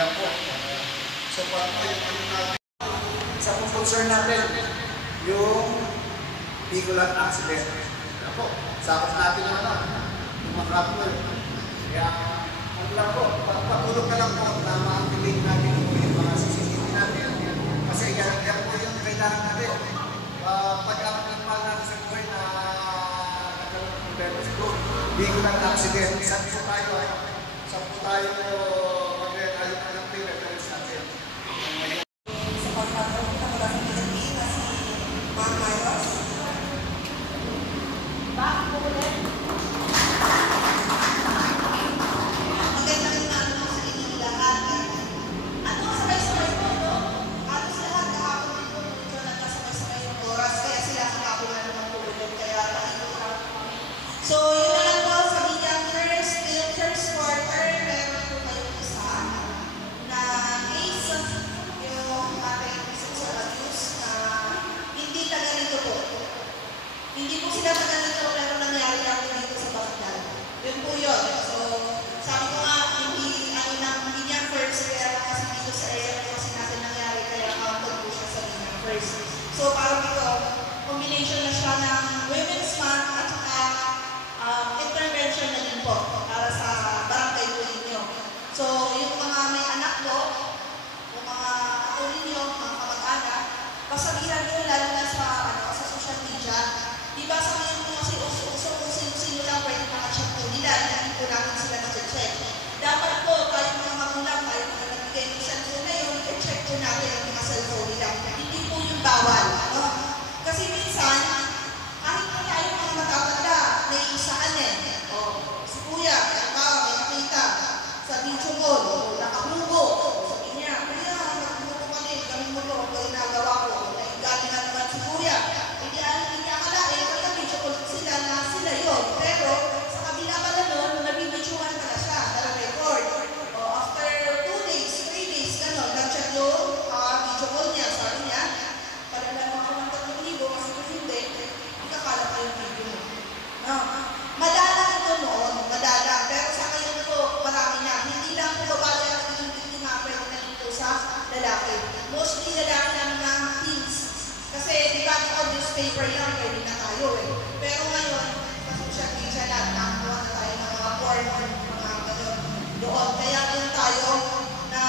lang po. So, paano yung ano natin? Sa concern natin, yung vehicular accident. Ano po? Sakot natin yung ano, yung mga grapple. Kaya, ano lang po, pagpatulog ka lang po, tama ang delay natin yung mga CCTV natin. Kasi yan po yung kailangan natin. Pag-amat ng mahal natin sa buhay na nagkaroon ng problema siguro. Vehicular accident, saan po tayo mag-ayun ng pay-reference natin. Sa pagkakaroon kita mula sa PNP na si Ma'am Mayos. Bakit po ulit? Magandang ano sa inyong lahat. Ano sabay-sabay po, no? Halos lahat kahapon din po medyo nagkasabay-sabay yung oras, kaya sila kahapon na naman po ulit, kaya nakikita ko. So, yun na lang po sa media first quarter, meron po kayong isa na case yung ating sexual abuse na hindi taga-rito po. Hindi po sila taga-rito pero nangyari lang dito sa Bagdad. Yun po yun. So, sabi ko nga, hindi niya first, kaya kasi dito sa area po kasi natin nangyari, kaya counted po siya sa niya first. So, parang ito, combination na siya ng Women's Month at saka intervention na din po para sa barangay po ninyo. So, yung mga may anak po, yung mga ako ninyo, mga kamag-anak, pasabihan nyo lalo na sa social media. Diba sa ngayon po kasi uso kung sino lang pwede maka-check po nila, hindi po namin sila na-check. Dapat po, tayo mga magulang, tayo mga nagbigay ng cellphone na yun, i-check po natin ang mga cellphone nila. Hindi po yung bawal. No? Kasi minsan, kahit po tayo mga matatanda, may isaan si kuya, may nakita sa video mo, nakahugo, sabi niya, kuya, nakahugo ka rin, gamit mo to, kung ginagawa ko, galing na naman si kuya. Hindi akalain, kaya video call sila na sila yun. Pero, sa kabila pala nun, nabibidyohan pala siya, nara-record. After 2 days, 3 days, nag-chat yung video call niya, sabi niya, padala mo ako ng 3,000, kasi kung hindi, ikakala pa yung video mo. Madalang ito noon, madalang. Pero sa ngayon po, marami na. Hindi lang po babae ang naging biktima, pero na dito sa lalaki. Mostly lalaki namin ng teens. Kasi di ba ako newspaper yan, pwede na tayo Pero ngayon, sa social media na, nakakuha na tayo ng mga porn, mga gano'n doon. Kaya yun tayo na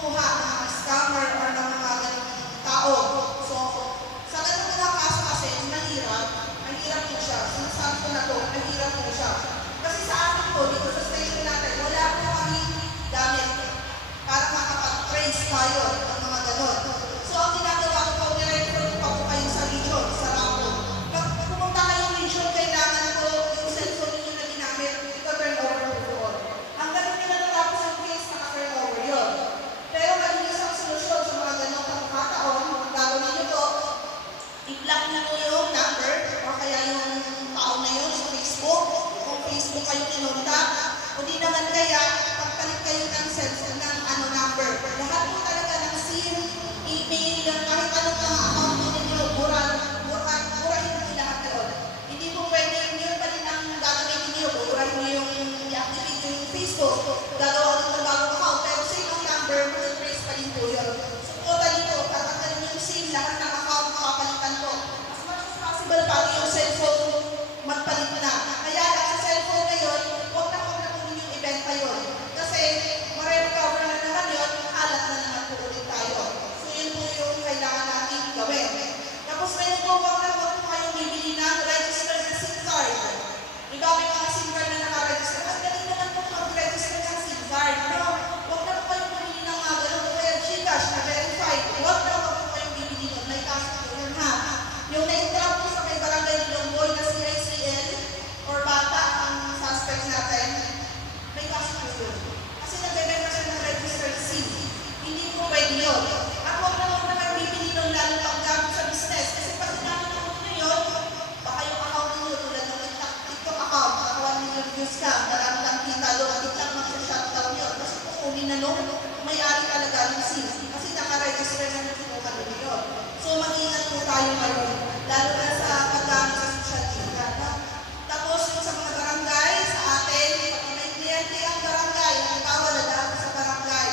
kumuha ng mga scammer or ng mga gano'ng tao. So, sa gano'ng mga kaso kasi, mahirap po siya. Sinasabi ko na to, mahirap po siya. Kasi sa amin po, dito sa station natin, wala po kami gamit para makapag-trace tayo ng mga ganon. So, ang ginagawa ko po, nire-refer pa po kayo sa region, sa Rapo. Pag pumunta kayong region, kailangan ko yung cellphone ninyo na ginamit, ito-turn over po doon. Ang ganun nila natapos ang case, naka-turn over yun. Pero malinis ang solusyon sa mga ganong pagkakataon, ang gagawin nyo po, i-block nyo po yung number, o kaya yung tao na yun sa Facebook, kung Facebook kayo inunta, o di naman kaya, pagpalit kayo ng cellphone ng number. Lahat po talaga ng SIM, email, kahit anong mga account po ninyo, burahin mo lahat yun. Hindi po pwede yun pa rin ang gagawin ninyo, burahin mo yung i-activate yung Facebook, gagawa rin ng bagong account, pero same ang number, mag-trace pa rin po yun. So, totally po, tatanggalin yung SIM, lahat ng account, makapalitan po. As much as possible, pati yung cellphone, magpalit na. Kaya lang sa cellphone na yun, huwag na po ninyong ibenta yun. Kasi, ma-recover na naman yun, halat na naman po ulit tayo. So, yun po yung kailangan natin gawin. Tapos, may huwag na po kayong bibili ng register na SIM card. Ikaw may mga SIM card na naka-register. Ang galing naman po mag-register ng SIM card. No, huwag na po kayong bibili ng mga ganun. Kaya Gcash na verified. Huwag na po kayong bibili nun. May cash po yun ha. Yung na-interrupt po sa may barangay ng boy na CICL or bata ang suspect natin, may cash po yun. Kasi nag-bebenta siya ng registered SIM. Hindi po pwede yun. At huwag na magbibili nun lalo paggamit sa business. Kasi pag ginamit na po yun, baka yung account ninyo tulad ng TikTok account, nakawan ninyo views ka, marami lang kita doon, at lang mag-shutdown yun. Kasi kukunin na nung may-ari talaga yung SIM. Kasi naka-register na kinuha nyo yun. So mag-ingat po tayo ngayon, lalo na sa paggamit sa social media. Tapos yung sa mga barangay, sa atin, pag may kliyente ang barangay, ang tawag na dahil sa barangay,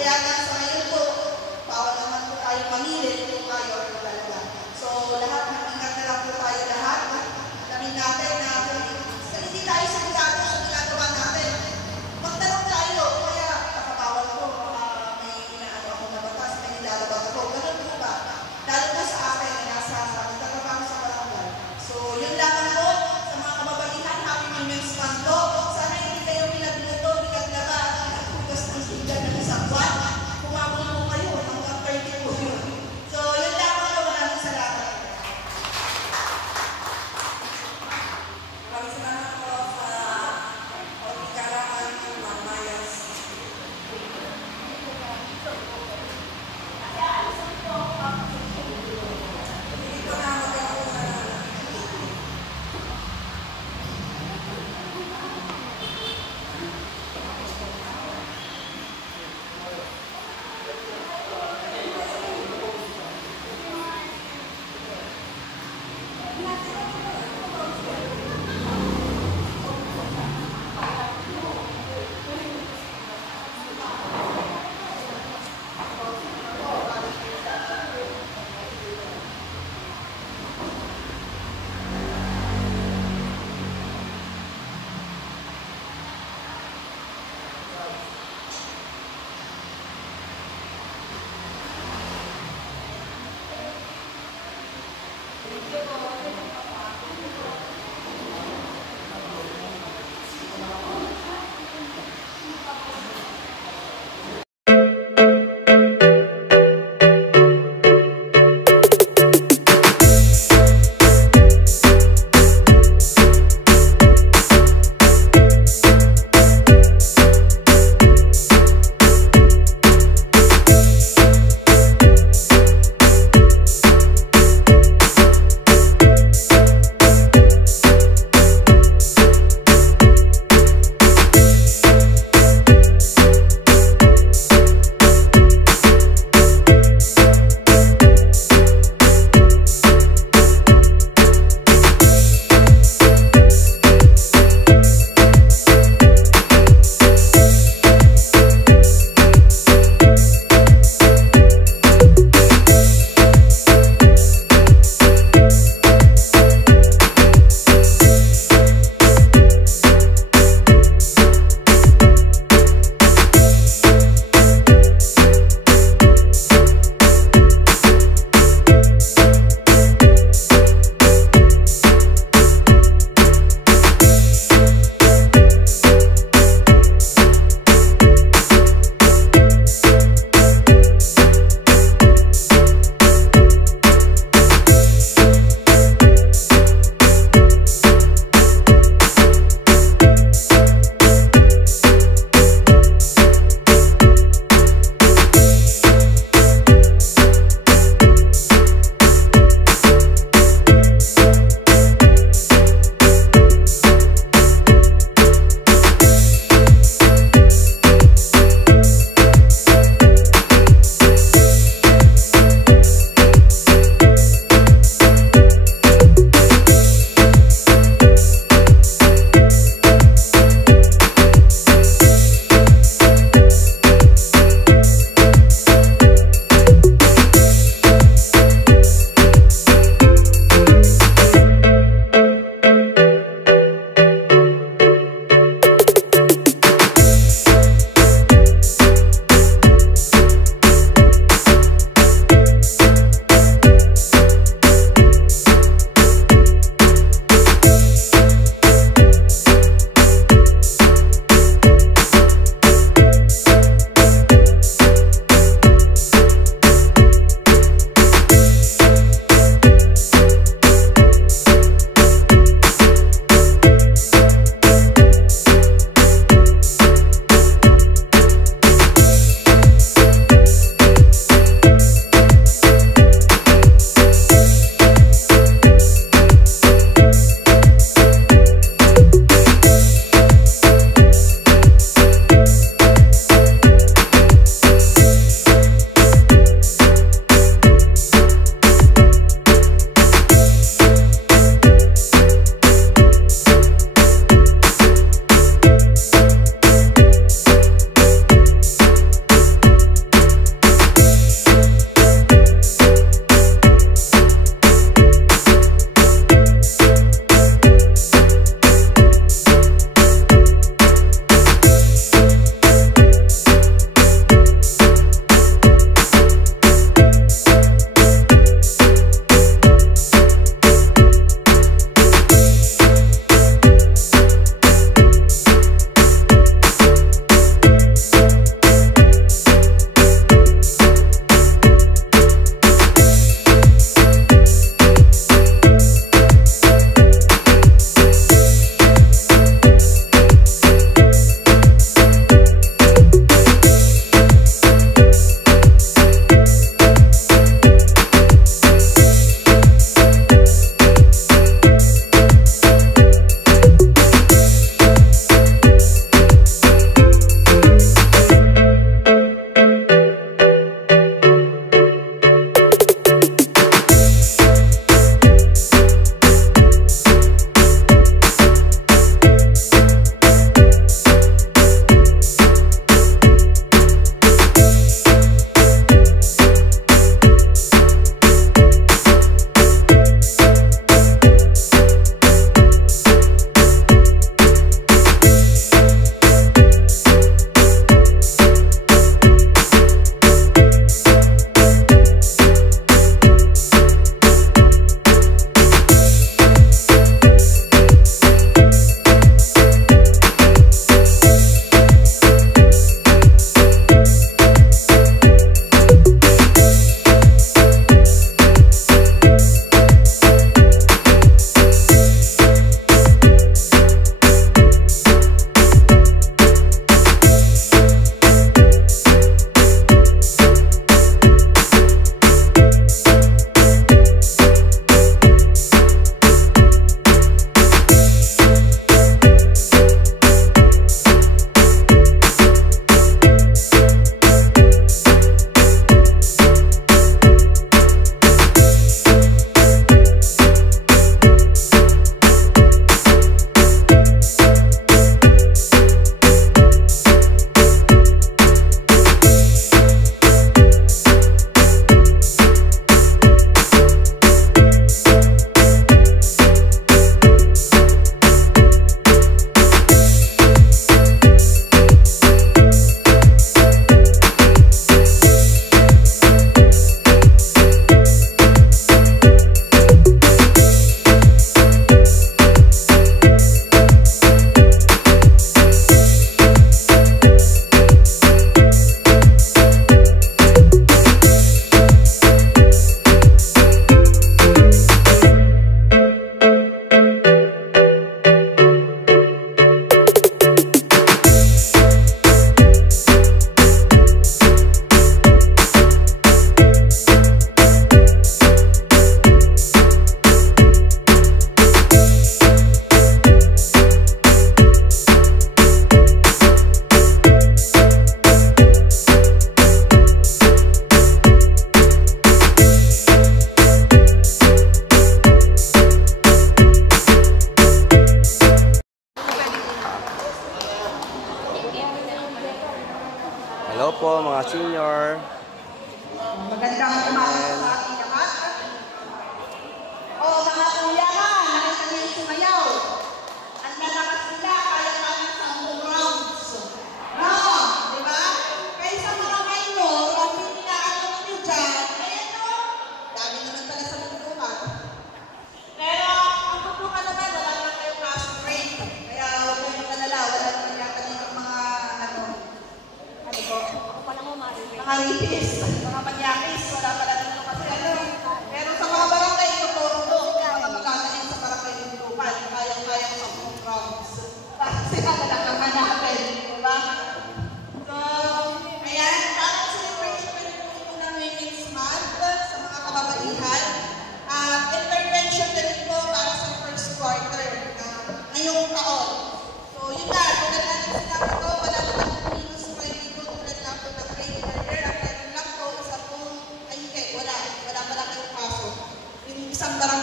Kaya nga sa ngayon po, bawal naman po tayo mangilit kung ayaw po talaga. So lahat, mag-ingat na lang po tayo lahat. Alamin natin na kung hindi tayo sigurado sa ginagawa natin, magtanong tayo. Kaya nakabawal po, may inaano ako na batas, may nilalabag ako. Ganun po ba? Lalo po sa akin, nasa nagtatrabaho sa barangay. So yun lamang po sa mga kababalihan. Happy Women's Month po. Sana hindi kayo pinagluto, pinaglaba at pinaghugas ng sigan ng isang buwan.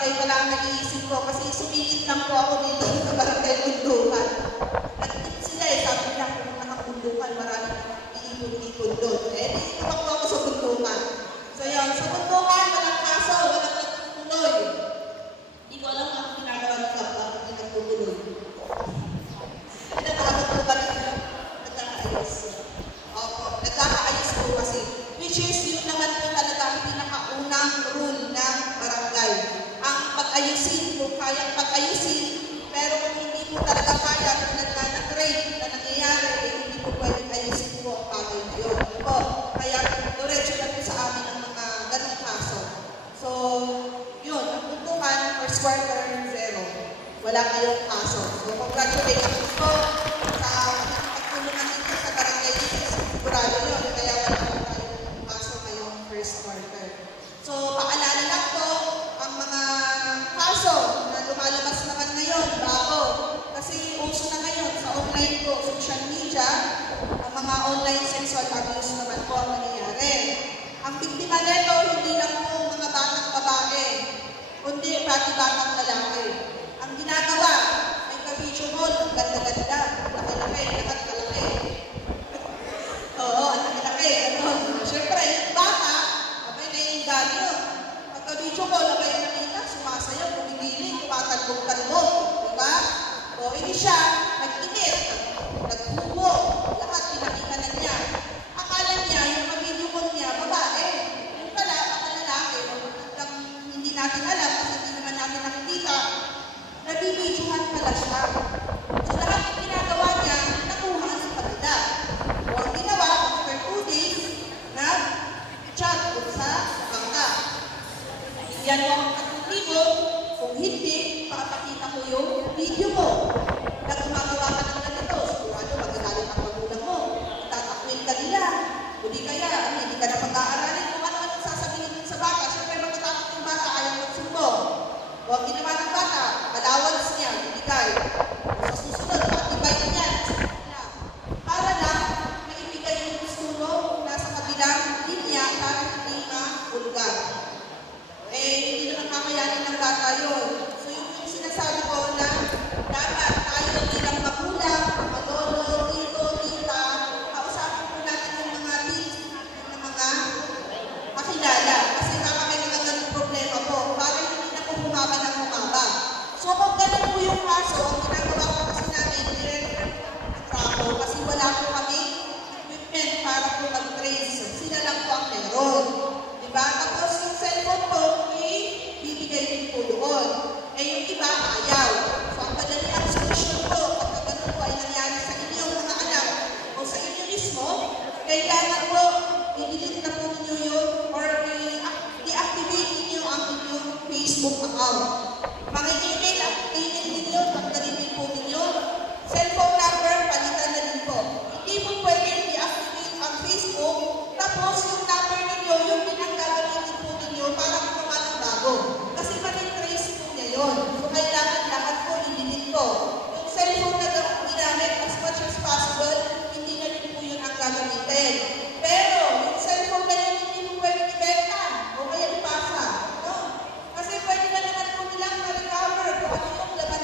barangay pala ang nag-iisip ko kasi sumilip lang po ako dito sa barangay Bundukan. Nag-tip sila sabi nila kung nakapundukan, marami iipon-ipon doon. Tumakbo ako sa Bundukan. So yun, sa Bundukan, walang kaso, walang nagtutuloy. Hindi ko alam kung ginagawa ng club bakit hindi nagtutuloy. Nagkakabot ko ba rin nagkakaayos? Opo, nagkakaayos po kasi. Which is, yun naman po talaga ang pinakaunang rule ng barangay. Ang pag-ayusin, kung kayang pag-ayusin, pero kung hindi po talaga kaya, kung nagka-rape na nangyayari, hindi po pwedeng ayusin po ang bagay na yun. Po, kaya diretso na po sa amin ang mga ganong kaso. So, yun, ang Bundukan, first quarter, 0. Wala kayong kaso. So, congratulations po sa pagtulungan dito sa barangay dito. Sigurado yun, kaya wala po tayong kaso ngayong first quarter. So, paalala lang po ang mga kaso na lumalabas naman ngayon, bago. Kasi uso na ngayon sa online po, social media, ang mga online sexual abuse naman po ang nangyayari. Ang biktima nito, hindi lang po mga batang babae, kundi pati batang lalaki. Ang ginagawa, may ka-video call, ang ganda-ganda, laki-laki, lahat kalaki. Oo, ang laki-laki. Siyempre, yung bata, abay na yung gani yun. Pagka-video call, abay na nakita, sumasayaw, kumigiling, tumatalbog-talbog. Diba? O, hindi siya, nag-init, naghubo, lahat pinakita na niya. Akala niya, yung mag-video call niya, babae. Yung pala, mga lalaki, hindi natin alam, kasi hindi naman natin nakikita, nabibidyohan pala siya. So, lahat yung ginagawa niya, nakuha sa pagda. O, ang ginawa, after 2 days, nag-chat kung sa bangka. Yan mo ang katutibo, kung hindi, papakita ko yung video mo. Na gumagawa ka ng ganito, sigurado magagalit ang magulang mo. Tatakwil ka nila. Hindi kaya, hindi ka na pag-aaralin kung ano ang sasabihin mo sa bata. Siyempre, magkatakot yung bata, ayaw magsumbong. O ang ginawa ng bata, allowance niya, ibigay. Sa susunod, patibay na niya. Para lang, maibigay yung gusto mo nasa kabilang linya para hindi mahulgar. Hindi naman kakayanin ng bata yun. So yung sinasabi ko na dapat tayo bilang magulang, mga lolo, tito, tita, kausapin po natin yung mga teens, yung mga kakilala. Kasi baka may mga ganung problema po. Para hindi na po humaba ng humaba. So kung ganun po yung kaso, ang ginagawa ko kasi namin, trapo, kasi wala po kami equipment para po mag-trace. Sila lang po ang meron. Diba? Tapos yung cellphone po, bibigay din po doon. Yung iba, ayaw. So ang madali ang solusyon po, kapag ganun po ay nangyari sa inyong mga anak o sa inyo mismo, kailangan po, i-delete na po ninyo yun or i-deactivate ninyo ang inyong Facebook account. Mga email, email ninyo, tanggalin din po ninyo. Cellphone number, palitan na din po. Hindi po pwede i-activate ang Facebook, tapos yung number ninyo, yung pinagkagamitin po ninyo para gumawa ng bago. Kasi mali-trace po niya yun. So kailangan lahat po i-delete po. Yung cellphone na ginamit, as much as possible, hindi na din po yun ang gagamitin. Pero, yung cellphone na yun, hindi po pwede ibenta o kaya ipasa. No? Kasi pwede na naman po nilang ma-recover kung ano yung laman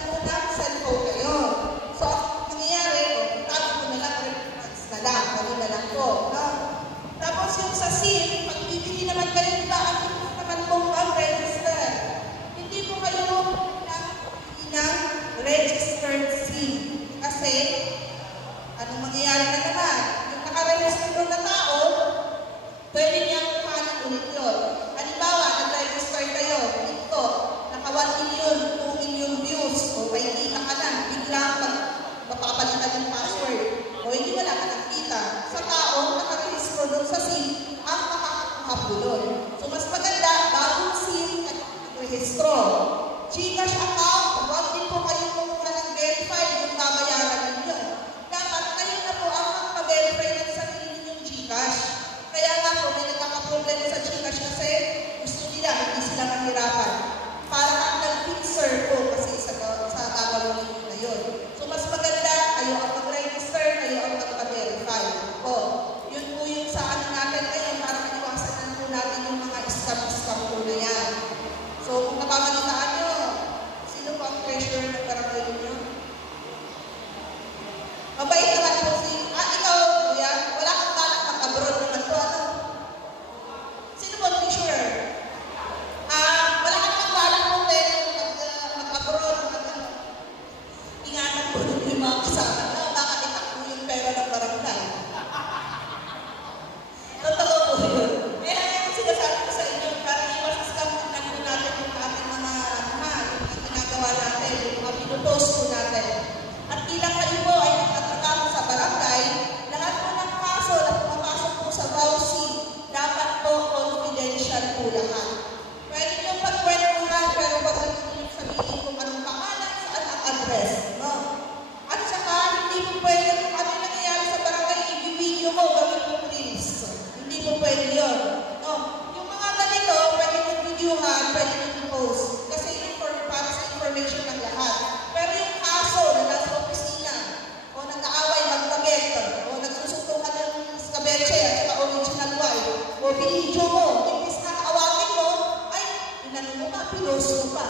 pinost mo pa.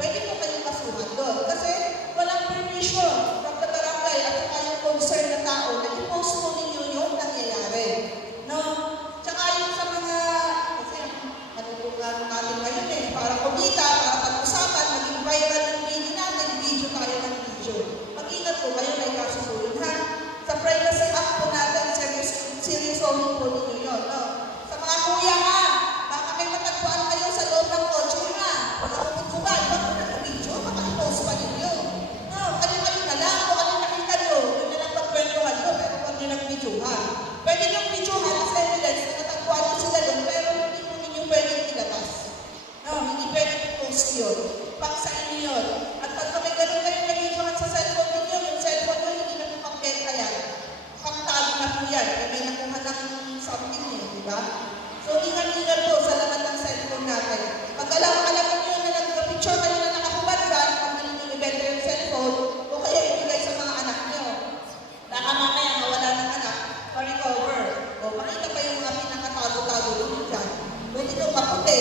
Pwede po kayong kasuhan doon. Kasi walang permission from the barangay at saka yung concerned na tao na i-post mo ninyo yung nangyayari. No? Tsaka yung sa mga, kasi matutulungan natin ngayon para kumita, para pag-usapan, maging viral ng video natin, video tayo ng video. Mag-ingat po kayo, may kasunod ha. Sa privacy act po natin, seryosohin po ninyo yun. No? Sa mga kuya ha, baka may matagpuan kayo sa loob ng kotse ha. Baka pupuntukan, baka nag-video, baka i-post pa ninyo. No, kayo na lang, kung ano nakita nyo, yun na lang pagkwentuhan nyo, pero huwag nyo nag-video ha. Pwede nyo video ha, as evidence, na natagpuan nyo sila doon, pero hindi po ninyo pwede ilabas. No, hindi pwede i-post yun. Pag sa inyo yun. At pag may ganun kayo nag-videohan sa cellphone ninyo, yung cellphone nyo, hindi na po pang-benta yan. Pang-tag na po yan, may nakuha ng something nyo, di ba? So, ingat-ingat po sa laman ng cellphone natin. Pag alam nyo na nag-picture kayo na nakahubad dyan, pag ninyo ibenta yung cellphone, o kaya ibigay sa mga anak nyo. Baka mamaya mawala ng anak, pa-recover. O makita pa yung mga pinakatago-tago dyan. Pwede nyo maputi.